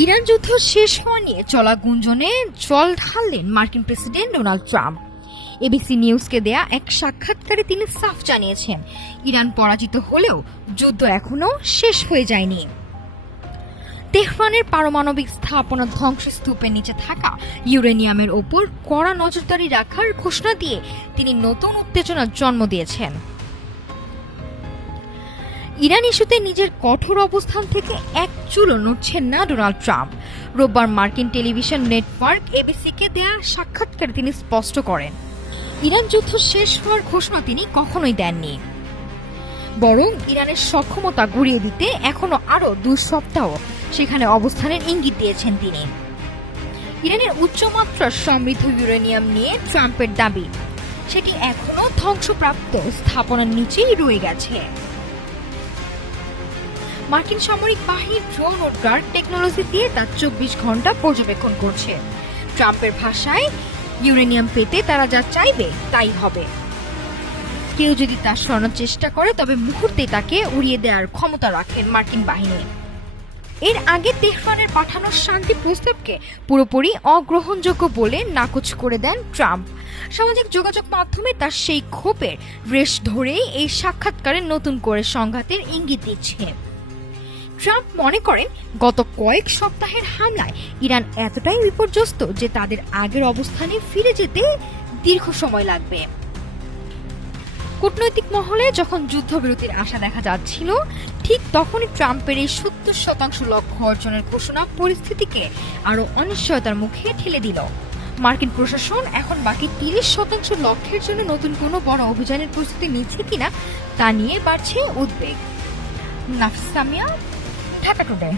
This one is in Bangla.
ইরান যুদ্ধ শেষ হওয়া নিয়ে চলা গুঞ্জনে জল ঢাললেন মার্কিন প্রেসিডেন্ট ডোনাল্ড ট্রাম্প। এবিসি নিউজকে দেয়া এক সাক্ষাৎকারে তিনি সাফ জানিয়েছেন, ইরান পরাজিত হলেও যুদ্ধ এখনো শেষ হয়ে যায়নি। তেহরানের পারমাণবিক স্থাপনা ধ্বংসস্তূপের নিচে থাকা ইউরেনিয়ামের ওপর কড়া নজরদারি রাখার ঘোষণা দিয়ে তিনি নতুন উত্তেজনার জন্ম দিয়েছেন। ইরান ইস্যুতে নিজের কঠোর অবস্থান থেকে এক চুলও নড়ছেন না ডোনাল্ড ট্রাম্প। রোববার মার্কিন টেলিভিশন নেটওয়ার্ক এবিসিকে দেয়া সাক্ষাৎকারে তিনি স্পষ্ট করেন, ইরান যুদ্ধ শেষ হওয়ার ঘোষণা তিনি কখনোই দেননি, বরং ইরানের সক্ষমতা গুঁড়িয়ে দিতে এখনো আরও 2 সপ্তাহ সেখানে অবস্থানের ইঙ্গিত দিয়েছেন তিনি। ইরানের উচ্চমাত্রার সমৃদ্ধ ইউরেনিয়াম নিয়ে ট্রাম্পের দাবি, সেটি এখনো ধ্বংসপ্রাপ্ত স্থাপনার নিচেই রয়ে গেছে। মার্কিন সামরিক বাহিনী ড্রোন ও ডার্ক টেকনোলজি দিয়ে তা 24 ঘন্টা পর্যবেক্ষণ করছে। ট্রাম্পের ভাষায়, ইউরেনিয়াম পেতে তারা যা চাইবে তাই হবে। কেউ যদি তা সরানোর চেষ্টা করে তবে মুহূর্তে তাকে উড়িয়ে দেওয়ার ক্ষমতা রাখেন মার্কিন বাহিনী। এর আগে তেহরানের পাঠানো শান্তি প্রস্তাবকে পুরোপুরি অগ্রহণযোগ্য বলে নাকচ করে দেন ট্রাম্প। সামাজিক যোগাযোগ মাধ্যমে তার সেই ক্ষোভের রেশ ধরেই এই সাক্ষাৎকারে নতুন করে সংঘাতের ইঙ্গিত দিচ্ছে। ট্রাম্প মনে করেন, গত কয়েক সপ্তাহের হামলায় ইরান এতটাই বিপর্যস্ত যে তাদের আগের অবস্থানে ফিরে যেতে দীর্ঘ সময় লাগবে। কূটনৈতিক মহলে যখন যুদ্ধবিরতির আশা দেখা যাচ্ছিল, ঠিক তখনই ট্রাম্পের এই 70% লক্ষ্য অর্জনের ঘোষণা পরিস্থিতিকে আরও অনিশ্চয়তার মুখে ঠেলে দিল। মার্কিন প্রশাসন এখন বাকি 30% লক্ষ্যের জন্য নতুন কোনো বড় অভিযানের প্রস্তুতি নিচ্ছে কিনা তা নিয়ে বাড়ছে উদ্বেগ। নাফিস সামিয়া, ঢাকা টুডে।